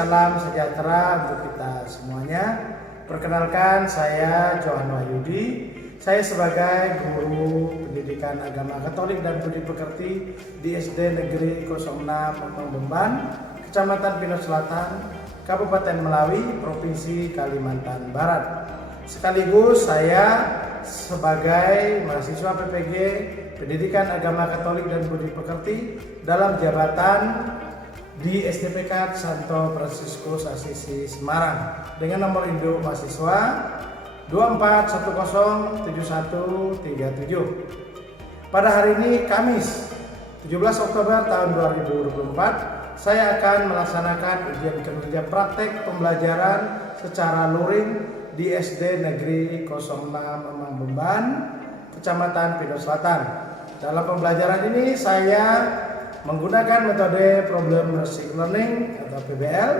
salam sejahtera untuk kita semuanya. Perkenalkan, saya Johan Wahyudi. Saya sebagai guru pendidikan agama Katolik dan Budi Pekerti di SD Negeri 06 Mampang Beban, Kecamatan Pinus Selatan, Kabupaten Melawi, Provinsi Kalimantan Barat. Sekaligus saya sebagai mahasiswa PPG Pendidikan Agama Katolik dan Budi Pekerti dalam jabatan di SDPK Santo Fransiskus Asisi Semarang dengan nomor induk mahasiswa 24107137. Pada hari ini Kamis 17 Oktober tahun 2024, saya akan melaksanakan ujian kinerja praktek pembelajaran secara luring di SD Negeri 06 Mampang Beban, Kecamatan Pinus Selatan. Dalam pembelajaran ini saya menggunakan metode Problem-Based Learning atau PBL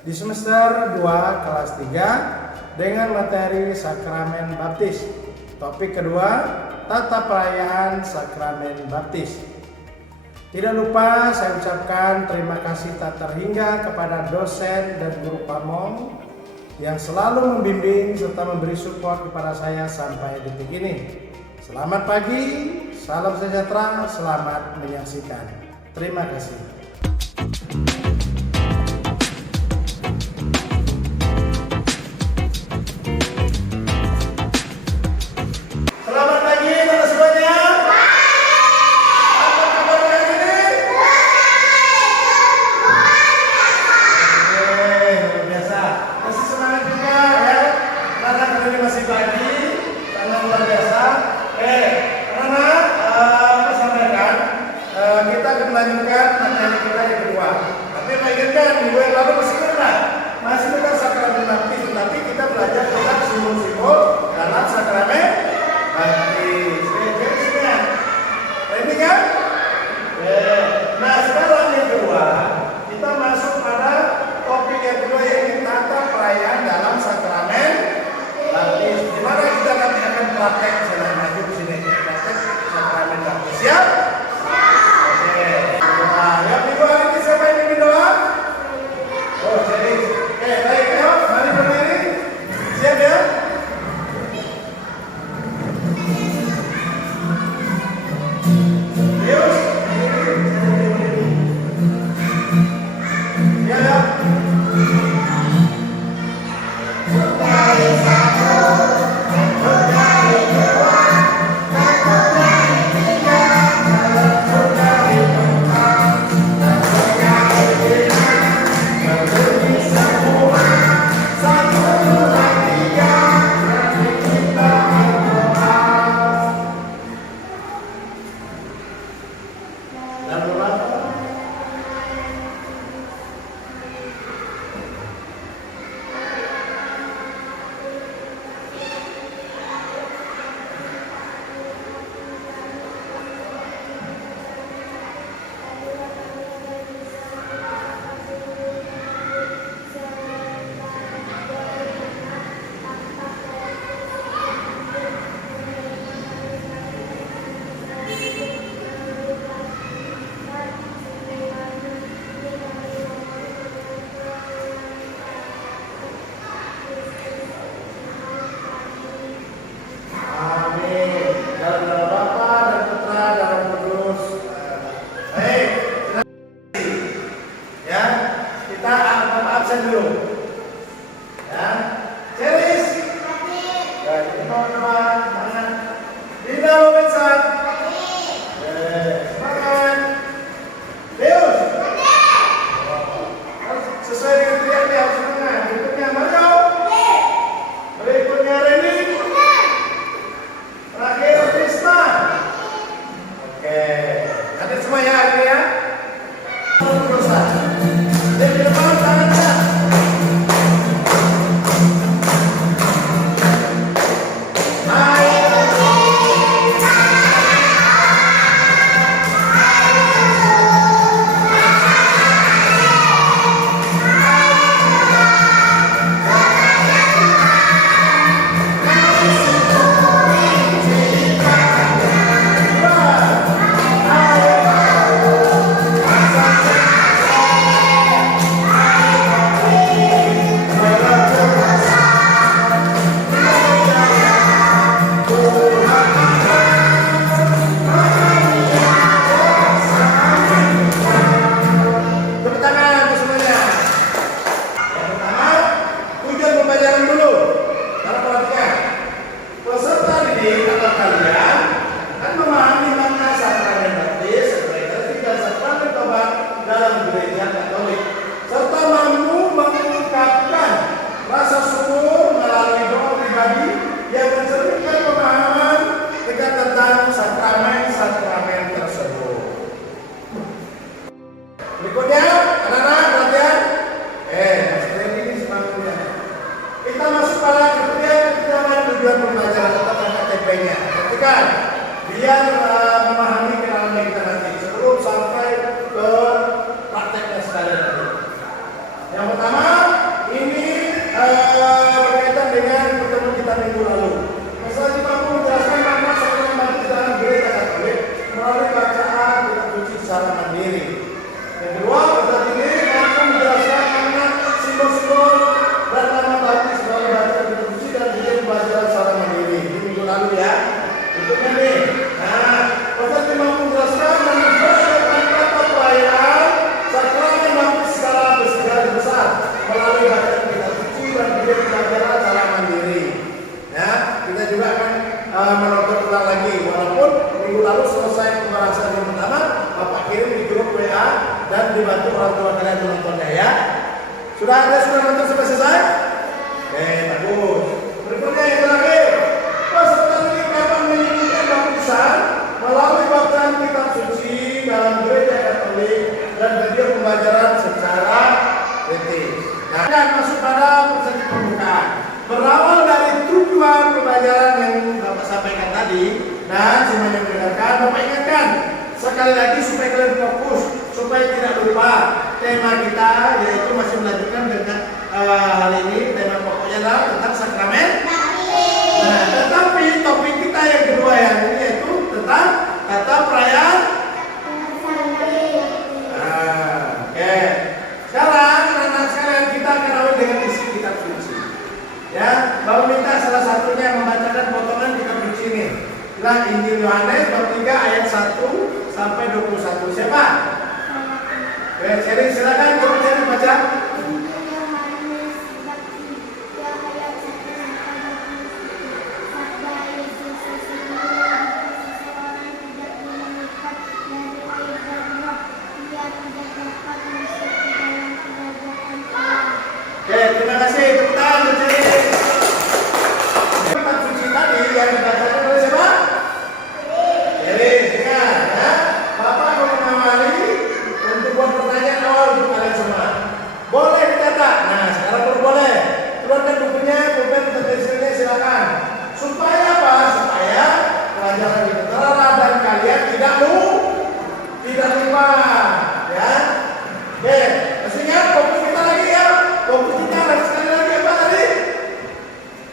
di semester 2 kelas 3 dengan materi Sakramen Baptis. Topik kedua, tata perayaan Sakramen Baptis. Tidak lupa saya ucapkan terima kasih tak terhingga kepada dosen dan guru Pamong yang selalu membimbing serta memberi support kepada saya sampai detik ini. Selamat pagi, salam sejahtera, selamat menyaksikan. Terima kasih. Selamat pagi teman semuanya. Apa kabar hari ini? Luar biasa. Masih semangat juga ya. Karena hari ini masih pagi, sangat luar biasa. Anak-anak, apa sampaikan? Kita akan melanjutkan materi kita yang kedua. Tapi mengingatkan minggu yang lalu masih tentang sakramen baptis, tetapi kita belajar tentang simbol-simbol dalam sakramen baptis. Ini kan? Nah, sekarang yang kedua, kita masuk pada topik yang kedua, yaitu tata perayaan dalam sakramen baptis. Di mana kita nanti akan praktek jalan maju di sini. Praktek sakramen baptis. Siap? Oke. Nah, yang minggu hari ini siapa yang ingin doa? Oh, jadi, baik ya, mari berdiri. Siap ya? Yuk. Ya, ya. Berikutnya, anak-anak perhatian. Seperti ini semangatnya. Kita masuk pada kemudian tujuan pembelajaran atau KTP-nya. Perhatikan, biar memahami kenalan kita nanti sebelum sampai ke prakteknya sekalian nanti. Yang pertama, ini berkaitan dengan pertemuan kita minggu lalu. Masalah kita pun menjelaskan makna sakramen baptis dalam gereja Katolik melalui bacaan kitab suci secara mandiri. Yang kedua, kita ini akan menjelaskan makna simbol-simbol dan nama baptis melalui bacaan kitab suci dan juga pembelajaran secara mandiri. Ini minggu lalu ya. Berikutnya nih. Nah, kita mampu menjelaskan dan menjelaskan kata perayaan sakramen baptis skala besar melalui bacaan kitab suci dan juga pembelajaran secara mandiri. Ya, kita juga akan menonton ulang lagi. Walaupun minggu lalu selesai pembahasan yang pertama, Bapak kirim di grup WA dan dibantu orang tua kalian menontonnya ya. Sudah nonton sampai selesai? Bagus. Berikutnya yang terakhir, peserta ini kapan menyebutkan baptisan melalui bacaan kitab suci dalam gereja Katolik dan juga pembelajaran secara kritis. Nah, dan masuk pada persepsi pembukaan. Berawal dari tujuan pembelajaran yang Bapak sampaikan tadi dan semuanya mendengarkan, Bapak ingatkan sekali lagi supaya kalian fokus, supaya tidak lupa tema kita, yaitu masih melanjutkan dengan hal ini. Tema pokoknya adalah tentang sakramen. Nah, tetapi topik kita yang kedua yang ini yaitu tentang kata perayaan. Oke. Sekarang anak-anak sekalian kita akan awal dengan isi kitab suci. Ya, Bapak minta salah satunya membacakan potongan kitab suci ini. Nah, Injil Yohanes bab 3 ayat 1 sampai 21. Siapa? Sharing silakan, coba sharing baca. Terima kasih. Tepuk tangan untuk kitab suci tadi yang dibacakan oleh siapa? Ingat ya. Bapak mau mengawali untuk buat pertanyaan awal untuk kalian semua. Boleh dicatat. Nah, sekarang baru boleh. Keluarkan bukunya, pulpen dan pensilnya silakan. Supaya apa? Supaya pelajaran itu terarah dan kalian tidak lupa. Ya. Oke, masih ingat fokus kita lagi ya. Fokus kita lagi sekali lagi apa tadi?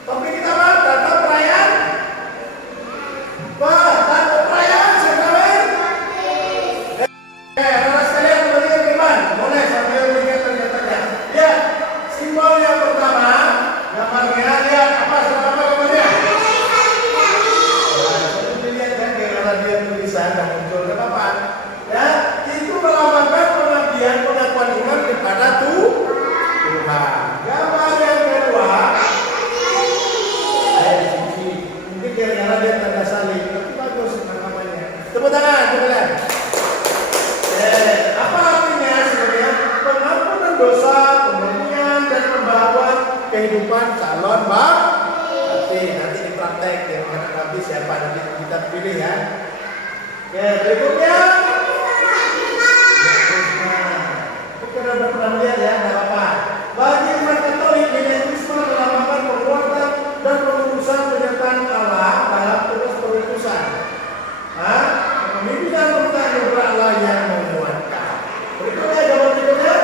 Topik kita apa? Data perayaan. Data perayaan sakramen. Anak sekalian berikan iman. Boleh sambil melihat ternyata. Ya, simbol yang pertama gambarnya lihat apa? Siapa gambarnya? Lihat kan karena dia tulisan dan muncul ke papan. Ya, itu melambangkan pengabdian pengakuan iman kepada Tuhan. Gambar yang kedua, mungkin kira-kira dia tanda salib, tapi bagus namanya. Tepuk tangan, coba lihat. Apa artinya sebenarnya? Pengampunan dosa, pemurnian dan pembaharuan kehidupan calon baptis. Nanti dipraktek yang anak baptis siapa nanti kita pilih ya. Oke, berikutnya. Kita udah pernah lihat ya, nggak apa-apa. Bagi umat Katolik, baptisme melambangkan perbuatan dan pengurusan penyertaan Allah dalam tugas perutusan. Kepemimpinan tentang kebenaran Allah yang menguatkan. Berikutnya jawab berikutnya.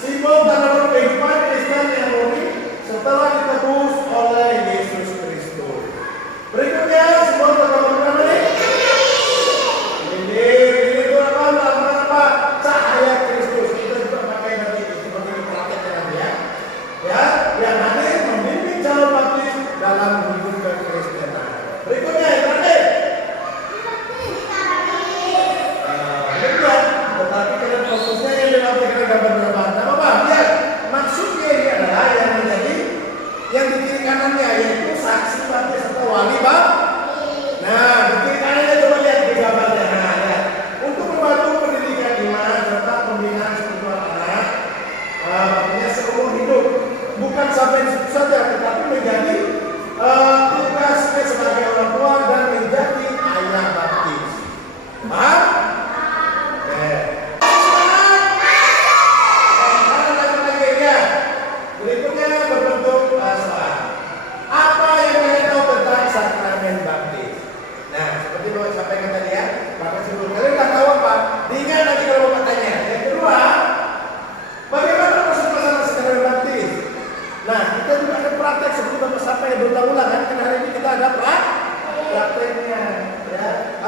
Simbol tanda kehidupan Kristen yang murni setelah ditebus oleh Yesus Kristus. Berikutnya.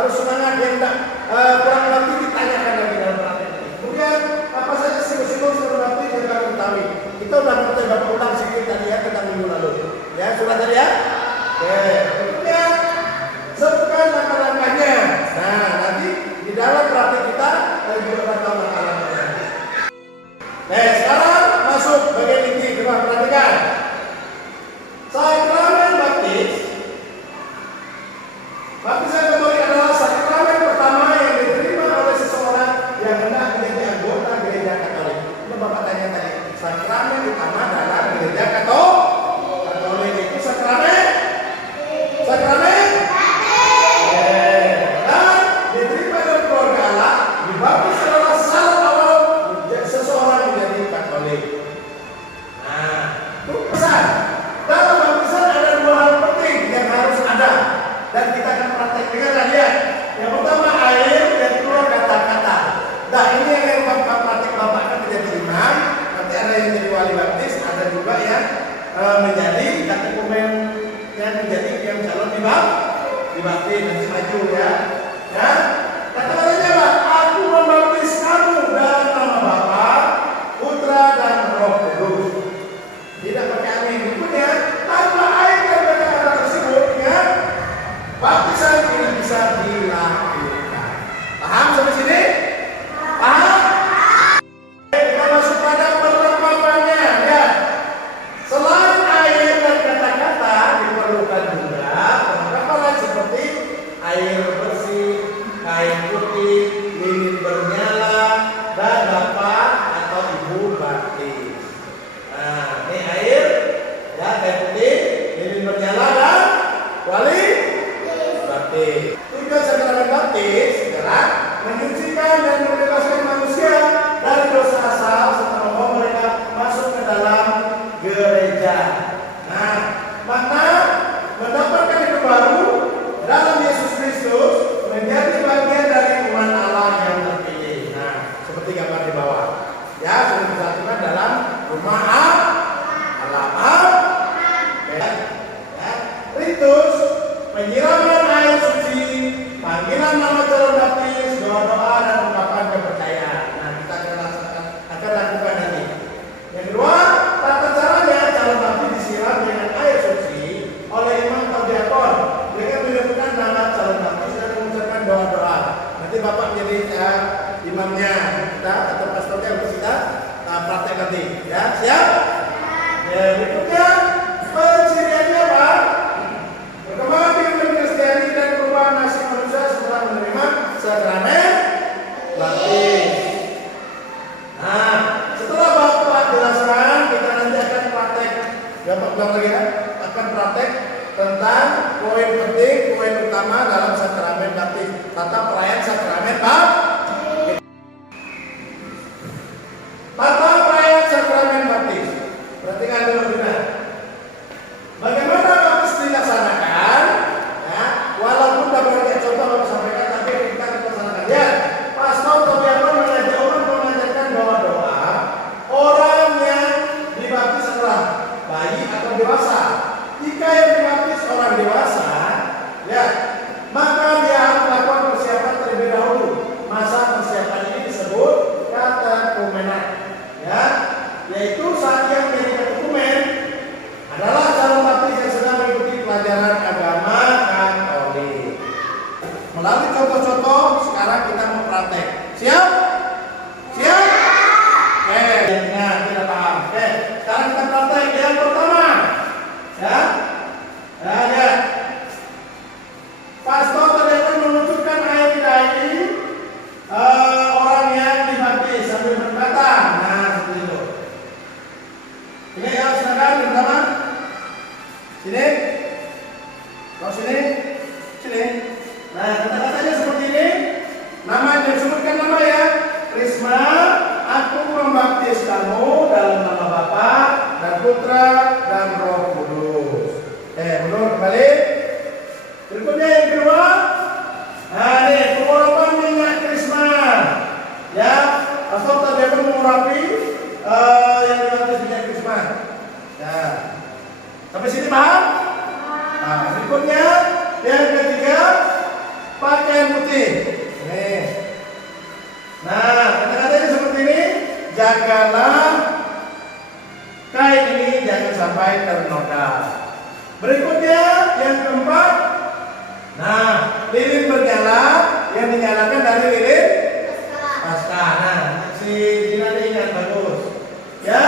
harus semangat, yang tidak kurang lebih ditanyakan lagi dalam praktek ini. Kemudian apa saja simbol-simbol saudara baptis yang kalian ketahui? Kita udah mencoba ulang sedikit tadi ya tentang minggu lalu. Ya, sudah tadi ya. Oke, berikutnya sebutkan langkah-langkahnya. Nah, nanti di dalam praktek kita ada juga tahu langkah-langkahnya. Nah, sekarang masuk bagian inti. Coba perhatikan. Sakramen baptis. Baptisan Katolik adalah sakramen pertama yang diterima oleh seseorang yang hendak menjadi anggota gereja Katolik. Itu Bapak tanya tadi. Sakramen utama dalam gereja Katolik itu sakramen. Sakramen. Dan diterima dalam keluarga Allah. Dibaptis adalah syarat awal seseorang menjadi Katolik. Nah, itu pesan. Dalam baptisan ada dua hal penting yang harus ada. Dan kita akan praktek dengan lihat. Yang pertama air, yang kedua kata-kata. Nah, ini yang praktek Bapak akan menjadi imam. Nanti ada yang jadi wali baptis, ada juga yang menjadi katekumen, yang menjadi yang calon dibaptis nanti maju ya. Ya, kata-katanya Pak, aku membaptis kamu dalam nama Bapa, Putra dan Roh Kudus. Tidak pakai amin, berikutnya tanpa air dan kata-kata tersebut, ingat. Baptisan tidak bisa dilakukan. Paham sampai sini? Paham? Kita masuk pada penerapannya. Ya. Selain air dan kata-kata diperlukan juga penerapan seperti air bersih, kain putih, lilin bernyala, dan bapak atau ibu baptis. Nah, ini air, ya kain putih, lilin bernyala dan wali. Tujuan sakramen baptis adalah menyucikan dan membebaskan manusia dari dosa asal serta membawa mereka masuk ke dalam gereja. Nah, makna mendapatkan hidup baru dalam Yesus Kristus menjadi bagian dari umat Allah yang terpilih. Nah, seperti gambar di bawah. Ya, sudah disatukan dalam rumah Allah. Paham? Ya. Ritus penyiraman air suci, panggilan nama calon baptis, doa-doa dan ungkapan kepercayaan. Nah, kita akan lakukan nanti. Yang kedua, tata caranya calon baptis disiram dengan air suci oleh imam atau diakon dengan menyebutkan nama calon baptis dan mengucapkan doa-doa. Nanti Bapak menjadi imamnya kita atau pastornya untuk kita praktek nanti. Ya, siap? Ya, berikutnya penciriannya Pak. Perkembangan kehidupan Kristiani dan perubahan nasib manusia setelah menerima sakramen baptis. Nah, setelah Bapak jelaskan, kita nanti akan praktek. Bapak ulang lagi ya, akan praktek tentang poin penting, poin utama dalam sakramen baptis, tata perayaan sakramen baptis. Tata perayaan sakramen baptis. Perhatikan dulu benar. Bagaimana baptis dilaksanakan? Ya, walaupun beberapa contoh Bapak sampaikan, tapi kita akan laksanakan. Ya, pastor atau diakon mengajak orang mengajarkan doa-doa. Orang yang dibaptis adalah bayi atau dewasa. Jika yang dibaptis orang dewasa, ya, maka dia harus melakukan persiapan terlebih dahulu. Masa persiapan ini disebut katekumenan. Ya, yaitu saat yang menjadi katekumen adalah calon baptis yang sedang mengikuti pelajaran agama Katolik. Melalui contoh-contoh, sekarang kita mau praktek. Siap? Siap? Oke, nah kita paham. Oke, sekarang kita praktek yang pertama. Ya, ya. Pastor tadi akan menunjukkan air dari orang yang dibaptis sambil berkata, nah seperti itu. Ini ya, silakan bersama. Sini. Kau sini. Sini. Nah, kata-katanya seperti ini. Nama yang disebutkan nama ya. Risma, aku membaptis kamu dalam nama Bapa dan Putra dan Roh Kudus. Mundur kembali. Berikutnya yang kedua. Nah, ini pengurapan minyak krisma. Ya, pastor tadi akan mengurapi yang dibaptis minyak krisma. Ya. Sampai sini paham? Nah, berikutnya yang ketiga, pakaian putih putih. Nih. Nah, kata-katanya seperti ini. Jagalah kain ini jangan sampai ternoda. Berikutnya yang keempat. Nah, lilin bernyala yang dinyalakan dari lilin pasca. Nah, si Dina ingat bagus. Ya,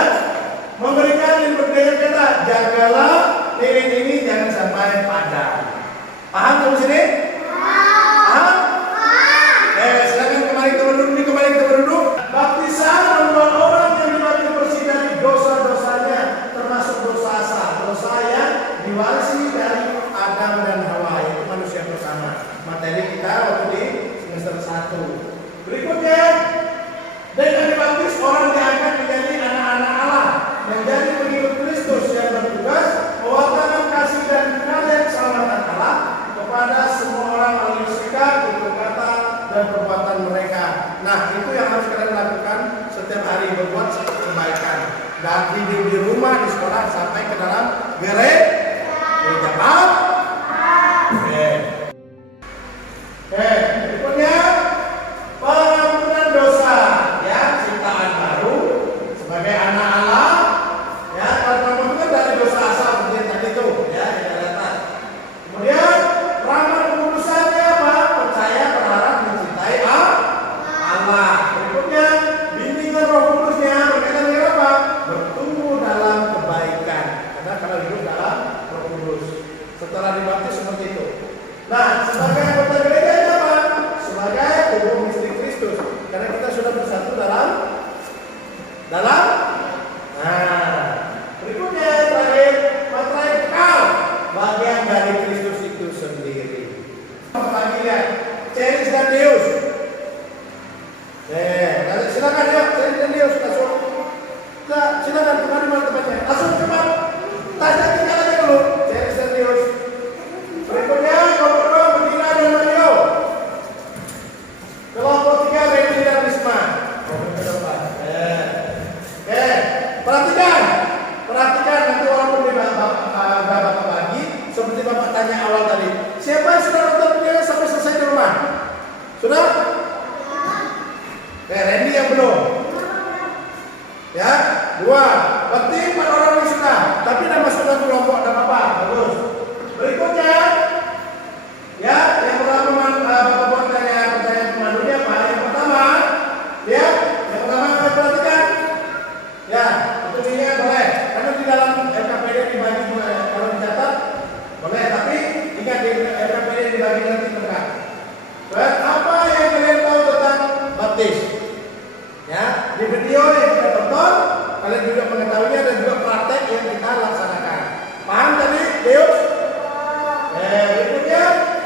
memberikan lilin bernyala kata jagalah lilin ini jangan sampai padam. Paham sampai sini? Paham? Silakan kembali ke berduduk. Baptisan membuat orang yang dibaptis bersih dari dosa-dosanya, termasuk dosa asal, dosa yang diwarisi dari Adam dan Hawa, yaitu manusia pertama. Materi kita waktu di semester 1. Berikutnya, dengan dibaptis orang diangkat menjadi anak-anak Allah, menjadi pengikut Kristus yang bertugas mewartakan kasih dan pengajian keselamatan Allah kepada semua orang melalui sikap, tutur kata, dan perbuatan mereka. Nah, itu yang harus kalian lakukan setiap hari, berbuat kebaikan. Dari di rumah, di sekolah, sampai ke dalam gereja. Paham? Oke. Berikutnya pengampunan dosa, ya, ciptaan baru sebagai anak Allah. Ya, pengampunan dari dosa asal seperti yang tadi itu, ya, di atas. Kemudian ramah kekudusannya apa? Percaya, berharap, mencintai Allah. Berikutnya bimbingan Roh Kudusnya berkaitan dengan apa? Bertumbuh dalam kebaikan. Karena kalau hidup dalam Roh Kudus. Setelah dibaptis seperti itu. Nah, sebagai anggota gereja apa? Sebagai tubuh mistik Kristus. Karena kita sudah bersatu dalam. Nah, berikutnya terakhir materai kekal, bagian dari Kristus itu sendiri. Pagi lihat, Ceris dan Deus. Silakan ya, Ceris dan Deus langsung. Silakan kemana mana tempatnya? Langsung cepat. Tasnya tinggal aja dulu. Ceris dan Deus. Berikutnya kelompok 2 Betina dan Mario. Kelompok 3 Reni dan Risma. Perhatikan nanti walaupun di bapak bagi seperti bapak tanya awal tadi. Siapa yang sudah nonton videonya sampai selesai di rumah? Sudah? Randy yang belum. Ya, 2. Berarti 4 orang ini sudah. Tapi nama sudah kelompok dan apa? Bagus. Berikutnya, ya, yang pertama bapak buat pertanyaan pemandunya apa? Yang pertama, ya, yang pertama perhatikan. Ya, untuk ini kan boleh. Karena di dalam LKPD dibagi kalau dicatat boleh, tapi ingat di LKPD dibagi nanti tengah. Apa yang kalian tahu tentang baptis? Ya, di video yang kita tonton kalian juga mengetahuinya dan juga praktek yang kita laksanakan. Paham tadi, Deus? Berikutnya,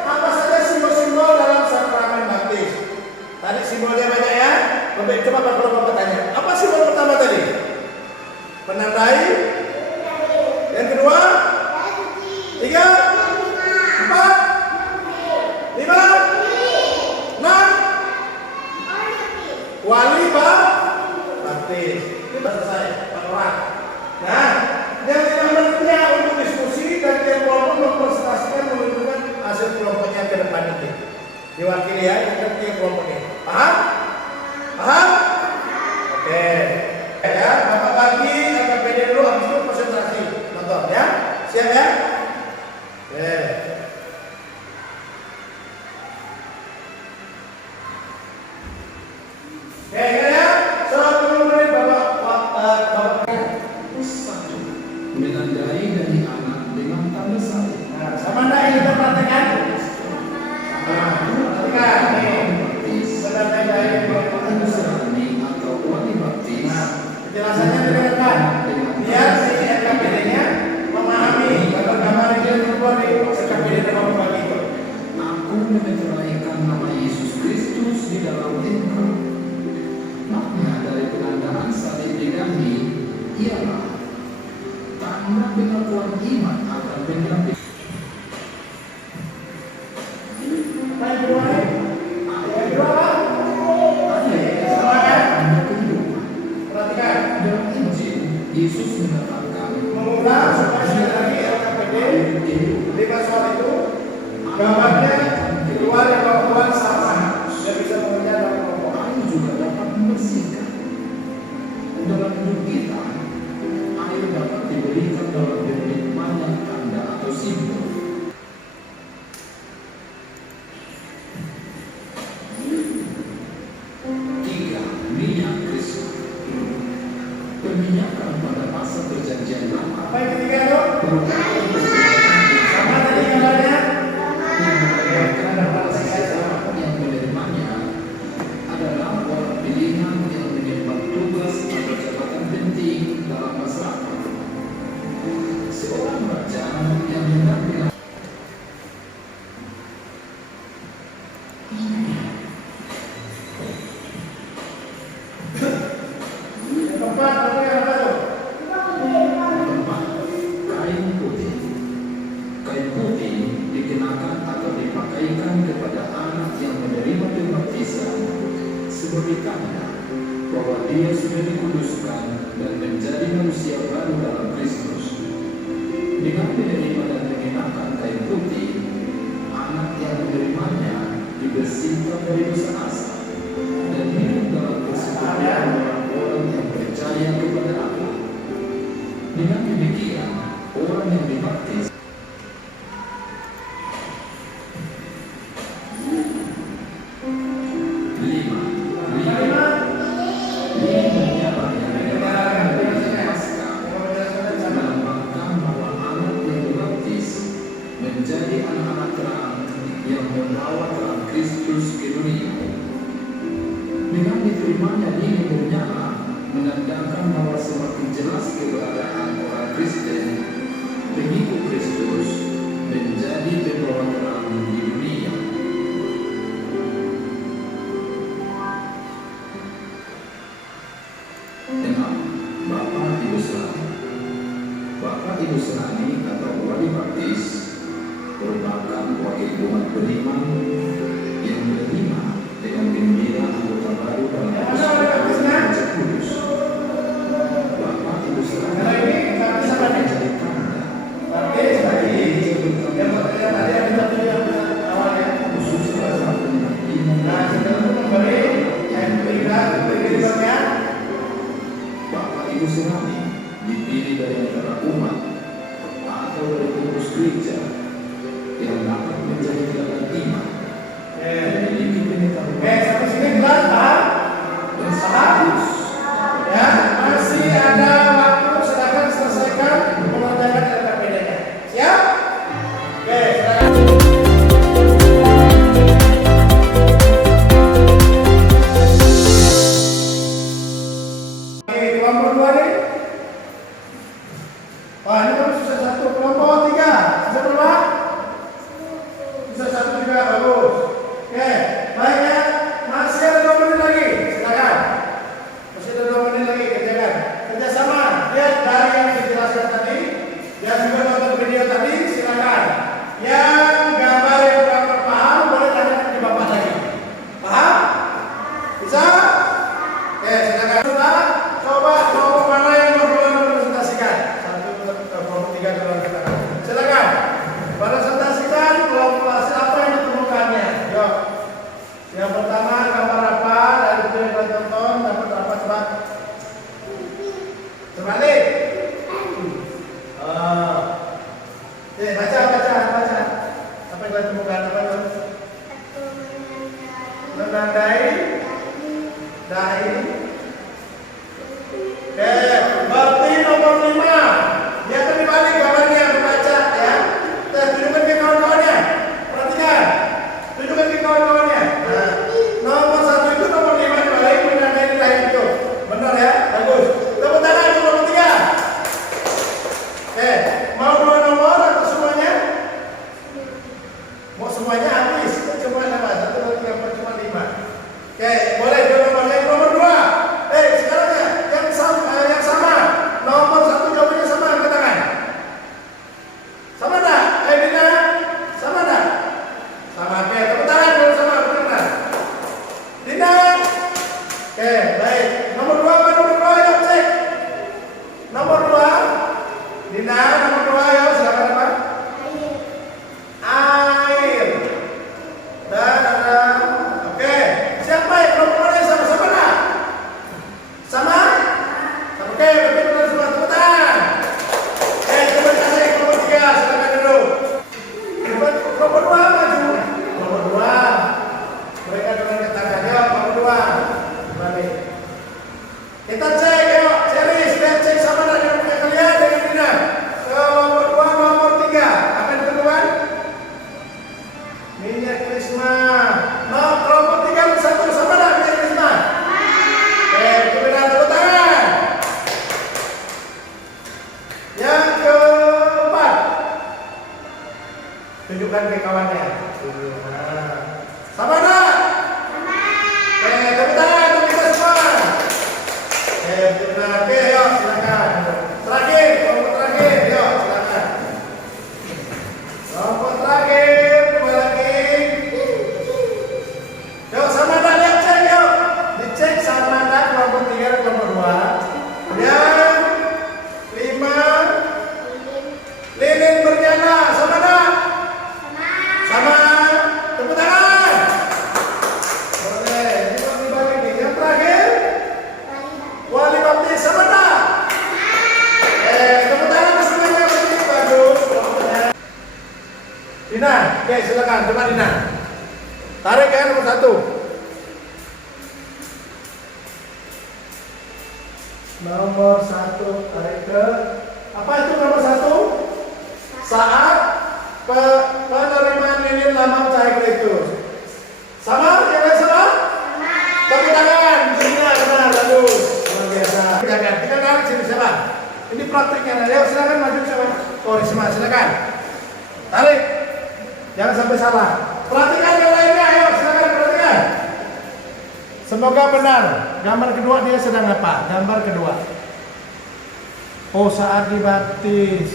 apa saja simbol-simbol dalam sakramen baptis? Tadi simbolnya banyak ya. Coba Bapak bertanya. Apa simbol pertama tadi? Menandai. Yang kedua? 3, 4, 5, 6. Wali baptis. Itu selesai. Orang. Nah, yang tidak pentingnya untuk diskusi dan tiap kelompok mempresentasikan menunjukkan hasil kelompoknya ke depan nanti. Diwakili ya, kita tiap kelompoknya. Paham? Paham? Oke. Ya, Bapak bagi LKPD dulu, habis itu konsentrasi nonton ya. Siap ya? Oke. Oke ya, 10 menit Bapak menandai dari anak dengan tanda salib. Nah, sama enggak ini kita praktekkan? Nah, perhatikan nih. Menandai dari Tanda salib atau wali baptis. Nah, penjelasannya didengarkan. Biar si LKPD-nya memahami bagaimana dia berbuat di LKPD dan membagi itu. Aku memeteraikan nama Yesus Kristus di dalam Injil Yang keempat, apa yang apa tuh? Keempat, kain putih. Kain putih dikenakan atau dipakaikan kepada anak yang menerima pembaptisan sebagai tanda bahwa dia sudah dikuduskan dan menjadi manusia baru dalam Kristus. Dengan menerima dan mengenakan kain putih, anak yang menerimanya dibersihkan dari dosa asal dan hidup dalam persekutuan orang-orang yang percaya kepada Allah. Dengan demikian, orang yang dibaptis lima menyala yang menyalakan dari Paskah melambangkan bahwa anak yang dibaptis menjadi anak-anak terang yang membawa terang Kristus ke dunia. Dengan diterimanya lilin menyala menandakan bahwa semakin jelas keberadaan orang Kristen pengikut Kristus menjadi pembawa terang di dunia. Enam, Bapak Ibu Selani. Bapak Ibu Selani atau wali baptis merupakan wakil umat beriman yang menerima dengan gembira anggota baru dalam persekutuan Kudus. Bapak Ibu Selani menjadi tanda khusus dalam Bapak Ibu Selani dipilih dari antara umat atau dari pengurus gereja yang dapat menjadi teladan iman, memiliki pengetahuan Sampai sini jelas, paham? dan sekaligus Ya, masih ada waktu, silakan selesaikan pengerjaan LKPD-nya. Siap? Oke, silakan. Oke, kelompok 2 nih. Wah, ini kan susah satu. Kelompok 3, bisa berapa? Bisa 1 juga, bagus. Oke, baik ya. Masih ada 2 menit lagi, silakan. Masih ada 2 menit lagi, kerjakan. Kerjasama, lihat dari yang dijelaskan tadi, yang juga nonton video tadi, silakan. Yang gambar yang kurang paham, boleh tanya ke Bapak lagi. Paham? Bisa? Oke, silakan. Sudah, coba kelompok mana yang mau duluan mempresentasikan? 1, kelompok 3 duluan kita. Silakan. Presentasikan kelompok hasil apa yang ditemukannya. Yuk. Yang pertama gambar apa dari video yang kalian tonton dapat apa coba? Terbalik. Baca. Apa yang kalian temukan? Apa itu? Menandai dahi. Oke, berarti nomor 5. Dia akan dibalik gambarnya dibaca ya. Tunjukkan ke kawan-kawannya. Perhatikan. Tunjukkan ke kawan-kawannya. Nah, nomor 1 itu nomor 5 dibalik menandai dahi itu. Benar ya? Bagus. Tepuk tangan untuk nomor 3. Oke, mau 2 nomor atau semuanya? Mau semuanya habis. Cuma 1, 2, 3, 4, cuma 5. Oke, boleh 2 nomor. Yang nomor 2. silakan. Coba Dina. Tarik ya nomor 1. Nomor 1 tarik ke apa itu nomor 1? Saat penerimaan lilin lambang cahaya itu. Sama? Yang lain sama? Tepuk tangan. Dina benar, bagus. Luar biasa. Jangan. Kita tarik sini siapa? Ini praktiknya. Ayo silakan maju siapa? Oh, Risma silakan. Tarik. Jangan sampai salah. Perhatikan yang lainnya. Ayo silakan perhatikan. Semoga benar. Gambar kedua dia sedang apa? Gambar kedua. Oh, saat dibaptis.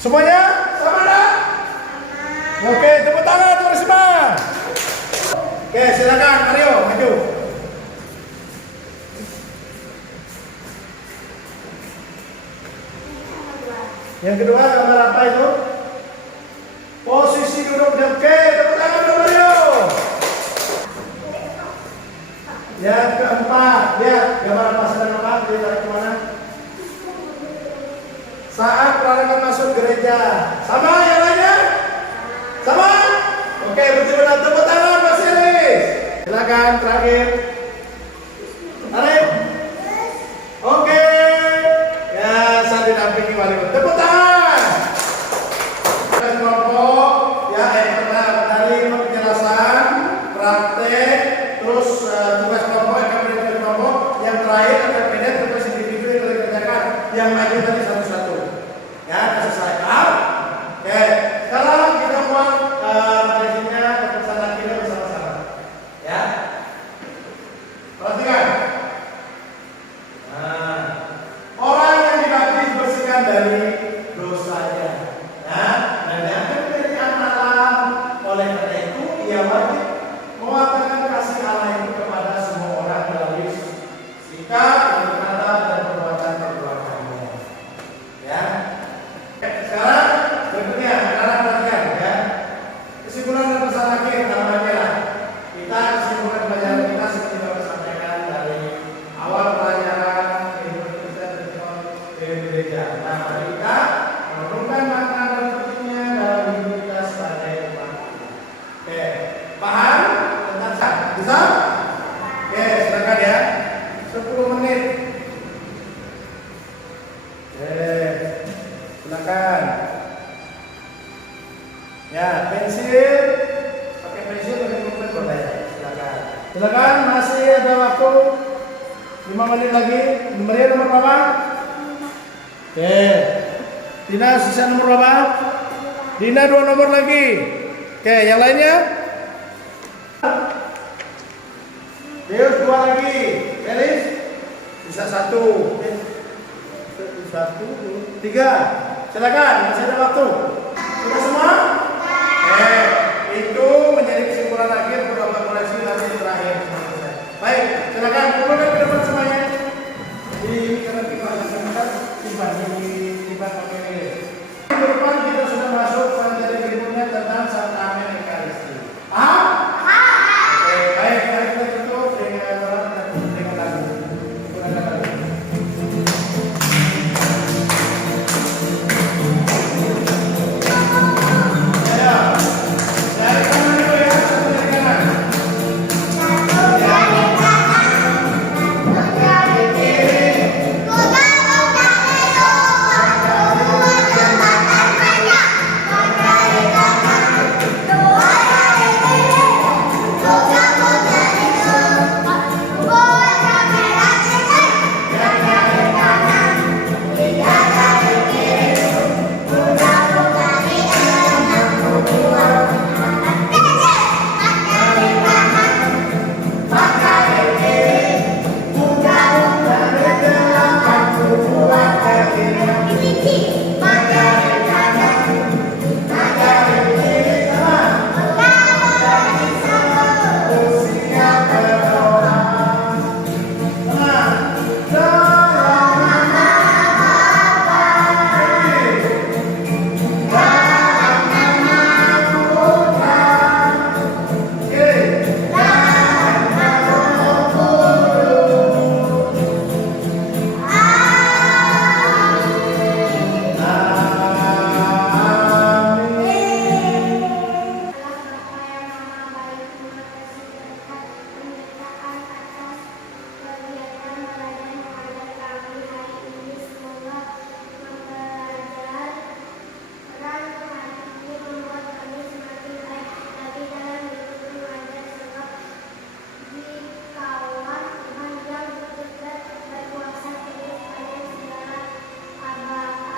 Semuanya sama dah? Oke, tepuk tangan untuk Risma. Oke, silakan Mario maju. Yang kedua gambar apa itu? Posisi duduk jam. Oke, tepuk tangan untuk Mario. Yang keempat, lihat gambar apa sedang apa? Dia tarik kemana? Saat peralakan masuk gereja. Sama yang lainnya? Sama? Oke, betul-betul tepuk tangan Mas Iris. Silakan terakhir. Tarik. Oke. Ya, saya didampingi wali. Tepuk tangan. Kelompok ya, dari penjelasan, praktek, terus tugas kelompok, kemudian kelompok, yang terakhir kemudian tugas individu yang dikerjakan, yang maju tadi satu-satu. Ya, selesai. Oke. Sekarang kita buat bajunya kepesanan kita bersama-sama. Ya. Perhatikan. Nah, orang yang dibaptis bersihkan dari dosanya. Nah, dan yang menjadi anak Allah. Oleh karena itu, ia wajib mewakilkan kasih Allah itu kepada semua orang melalui sikap, kata dan perbuatan-perbuatannya. Ya. Sekarang berikutnya anak perhatikan ya. Kesimpulan dan pesan akhir namanya lah. Kita kesimpulan pelajaran kita seperti yang sampaikan dari awal pelajaran kehidupan kita di gereja. Nah, kita menurunkan makna dan pentingnya dalam hidup kita sebagai umat. Oke, paham tentang sah? Bisa? Oke, silakan ya. 10 menit. Silakan. Ya, pensil. Pakai pensil pakai pulpen boleh. Silakan. Silakan, masih ada waktu 5 menit lagi. Nomornya nomor berapa? Oke. Dina sisa nomor berapa? Dina 2 nomor lagi. Oke, yang lainnya? Deus 2 lagi. Elis bisa 1. 1, 2, 3. Silakan, masih ada waktu. Sudah semua? Itu menjadi kesimpulan akhir beberapa koreksi nanti terakhir. Baik, silakan kumpulkan ke depan semuanya. Di kanan kita simpan di pakai. Di depan kita sudah masuk materi berikutnya tentang sakrament Ekaristi. Paham? Oke, baik, mari kita tutup dengan lagu.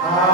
Amin.